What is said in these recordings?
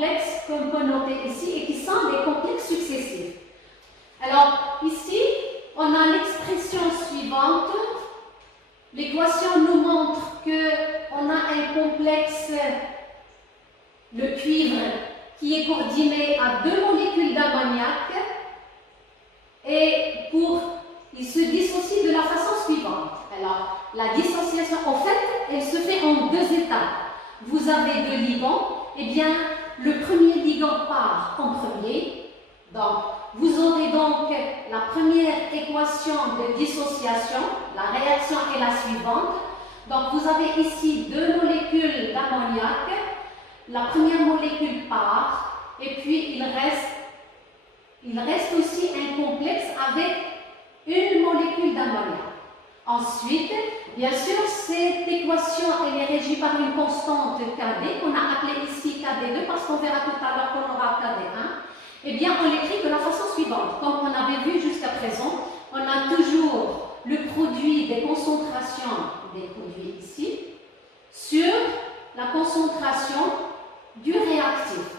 complexes qu'on peut noter ici et qui sont des complexes successifs. Alors, ici, on a l'expression suivante. L'équation nous montre qu'on a un complexe, le cuivre, qui est coordonné à 2 molécules d'ammoniac et il se dissocie de la façon suivante. Alors, la dissociation, en fait, elle se fait en 2 étapes. Vous avez 2 ligands, et bien, le premier ligand part en premier. Donc, vous aurez donc la première équation de dissociation. La réaction est la suivante. Donc, vous avez ici 2 molécules d'ammoniac. La première molécule part, et puis il reste aussi un complexe avec une molécule d'ammoniac. Ensuite, bien sûr, cette équation elle est régie par une constante Kd, qu'on a appelée ici Kd2, parce qu'on verra tout à l'heure qu'on aura Kd1. Eh bien, on l'écrit de la façon suivante. Comme on avait vu jusqu'à présent, on a toujours le produit des concentrations des produits ici sur la concentration du réactif.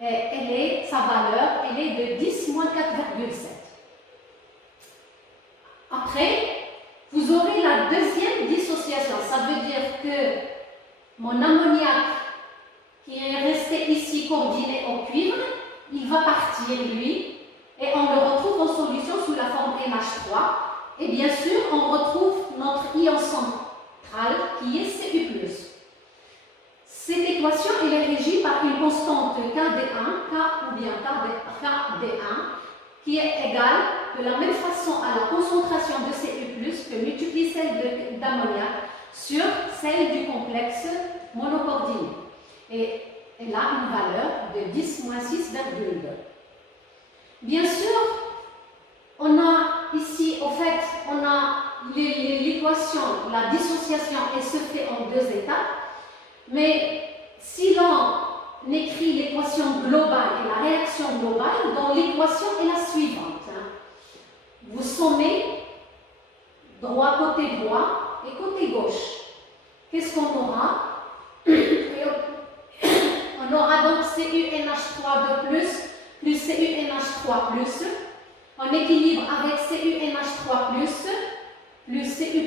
Et sa valeur, elle est de 10 moins 4,7. Après, vous aurez la deuxième dissociation. Ça veut dire que mon ammoniac qui est resté ici coordonné au cuivre, il va partir lui et on le retrouve en solution sous la forme NH3. Et bien sûr, on retrouve notre ion central qui est Cu+. Cette équation elle est régie par une constante Kd1, K ou bien Kd1, qui est égale de la même façon à la concentration de Cu+, que multiplie celle d'ammoniac sur celle du complexe monocoordonné. Et elle a une valeur de 10 moins 6,2. Bien sûr, on a ici, en fait, on a l'équation, la dissociation, elle se fait en 2 étapes. Mais si l'on écrit l'équation globale et la réaction globale, donc l'équation est la suivante. Vous sommez droit côté droit et côté gauche. Qu'est-ce qu'on aura? On aura donc CuNH3 de plus CuNH3+, en équilibre avec CuNH3+, plus Cu+,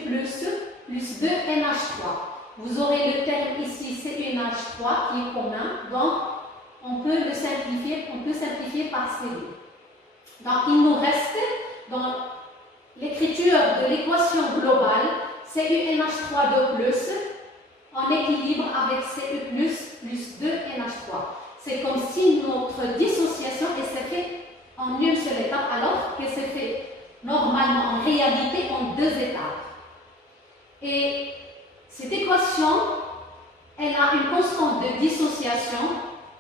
plus 2NH3. Vous aurez le terme ici CuNH3 qui est commun, donc on peut le simplifier, par C2. Donc il nous reste dans l'écriture de l'équation globale CuNH3 de plus en équilibre avec Cu+, plus 2NH3. C'est comme si notre dissociation s'est faite en une seule étape, alors qu'elle s'est faite normalement en réalité en 2 étapes. Et cette équation, elle a une constante de dissociation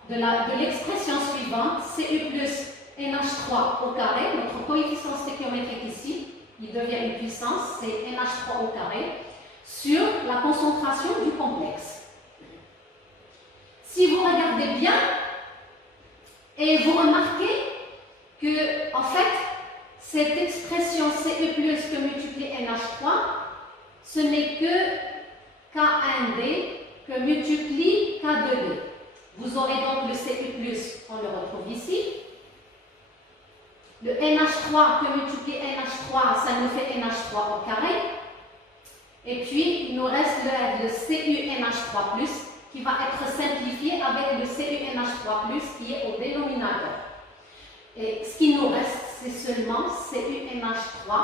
de l'expression suivante, Cu plus NH3 au carré, notre coefficient stéchiométrique ici, il devient une puissance, c'est NH3 au carré, sur la concentration du complexe. Si vous regardez bien, et vous remarquez que, en fait, cette expression Cu plus que multiplié NH3, ce n'est que K1D que multiplie K2D. Vous aurez donc le Cu+, on le retrouve ici. Le NH3 que multiplie NH3, ça nous fait NH3 au carré. Et puis, il nous reste le CuNH3+, qui va être simplifié avec le CuNH3+, qui est au dénominateur. Et ce qui nous reste, c'est seulement CuNH3+.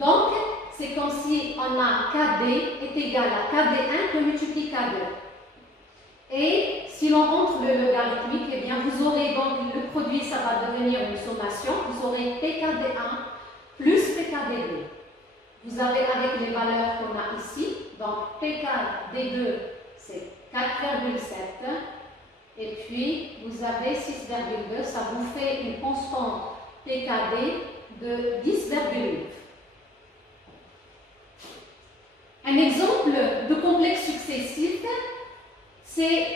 Donc, c'est comme si on a Kd est égal à Kd1 que multiplie K2. Et si l'on montre le logarithmique, eh bien vous aurez donc le produit, ça va devenir une sommation. Vous aurez PKD1 plus PKD2. Vous avez avec les valeurs qu'on a ici, donc PKD2 c'est 4,7 et puis vous avez 6,2, ça vous fait une constante PKD de 10,9. Un exemple de complexe successif, c'est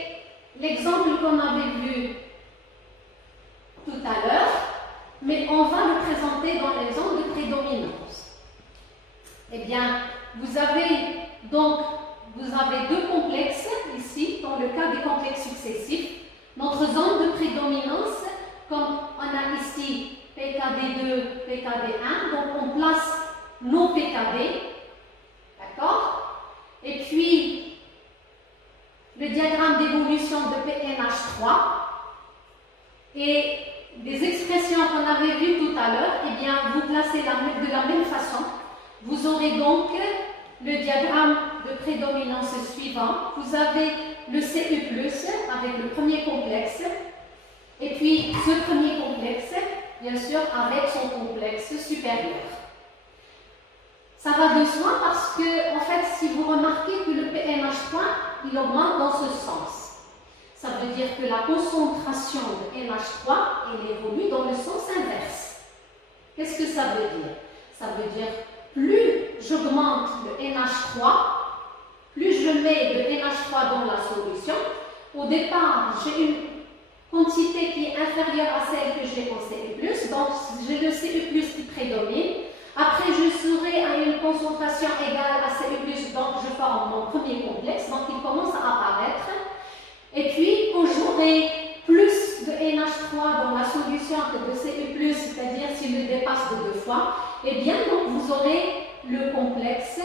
l'exemple qu'on avait vu tout à l'heure, mais on va le présenter dans l'exemple de prédominance. Eh bien, vous avez 2 complexes ici, dans le notre zone de prédominance, comme on a ici PKD2, PKD1, donc on place nos PKD, d'accord? Et puis, le diagramme d'évolution de PNH3 et des expressions qu'on avait vues tout à l'heure, eh bien, vous placez de la même façon. Vous aurez donc le diagramme de prédominance suivant. Vous avez le CE+, avec le premier complexe, et puis ce premier complexe, bien sûr, avec son complexe supérieur. Ça va de soi parce que, en fait, si vous remarquez que le PNH3, il augmente dans ce sens. Ça veut dire que la concentration de NH3, elle évolue dans le sens inverse. Qu'est-ce que ça veut dire? Ça veut dire plus j'augmente le NH3, plus je mets de NH3 dans la solution. Au départ, j'ai une quantité qui est inférieure à celle que j'ai en CE+, donc j'ai le CE+, qui prédomine. Après, je serai à une concentration égale à CE+, donc je forme mon premier complexe, donc il commence à apparaître. Et puis, quand j'aurai plus de NH3 dans la solution que de CE+, c'est-à-dire s'il le dépasse de 2 fois, eh bien, donc, vous aurez le complexe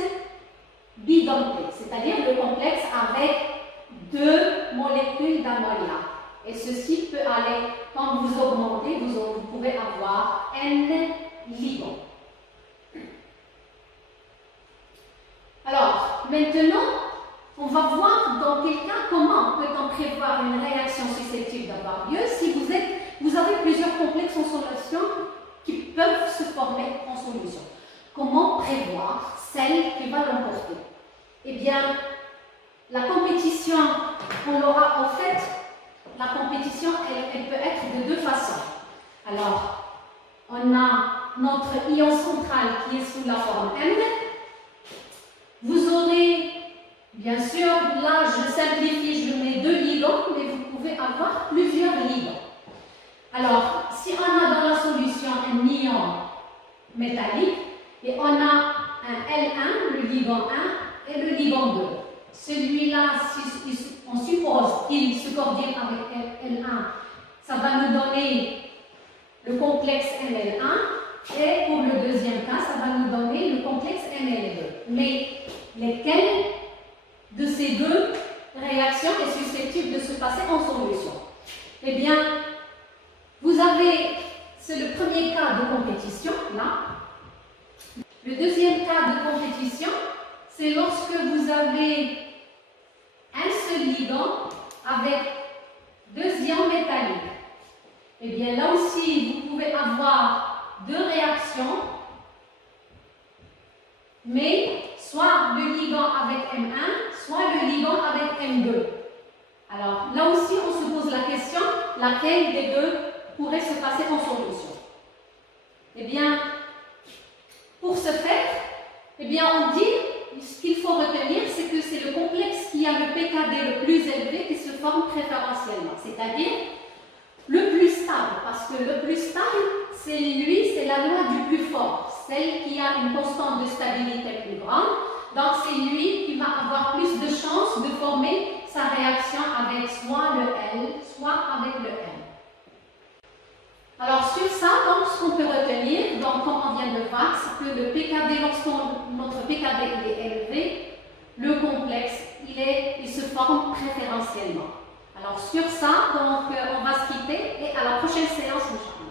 bidenté, c'est-à-dire le complexe avec 2 molécules d'ammonia. Et ceci peut aller, quand vous augmentez, vous pouvez avoir N ligands. Alors, maintenant, on va voir dans quel cas, comment peut-on prévoir une réaction susceptible d'avoir lieu si vous avez plusieurs complexes en solution qui peuvent se former en solution. Comment prévoir celle qui va l'emporter? Eh bien, la compétition, on l'aura en fait, la compétition, elle peut être de 2 façons. Alors, on a notre ion central qui est sous la forme M. Vous aurez, bien sûr, là je simplifie, je mets 2 ligands, mais vous pouvez avoir plusieurs ligands. Alors, si on a dans la solution un ion métallique, et on a un L1, le ligand 1, et le ligand 2. Celui-là, si on suppose qu'il se coordonne avec L1, ça va nous donner le complexe ML1, et pour le deuxième cas, ça va nous donner le complexe ML2. Mais lesquelles de ces 2 réactions est susceptible de se passer en solution? Eh bien, vous avez, c'est le premier cas de compétition, là. Le deuxième cas de compétition, c'est lorsque vous avez un seul ligand avec 2 ions métalliques. Eh bien, là aussi, vous pouvez avoir 2 réactions, mais soit le ligand avec M1, soit le ligand avec M2. Alors, là aussi, on se pose la question, laquelle des 2 pourrait se passer en solution? Eh bien, pour ce faire, eh bien, on dit, ce qu'il faut retenir, c'est que c'est le complexe qui a le PKD le plus élevé qui se forme préférentiellement, c'est-à-dire le plus stable, parce que le plus stable, c'est lui, c'est la loi du plus fort, celle qui a une constante de stabilité plus grande, donc c'est lui qui va avoir plus de chances de former sa réaction avec soit le L, soit avec le M. Alors sur ça, donc, ce qu'on peut retenir, donc, comme on vient de voir, c'est que le PKD, lorsque notre PKD il est élevé, le complexe, il se forme préférentiellement. Alors sur ça, donc, on va se quitter et à la prochaine séance, Inch'Allah.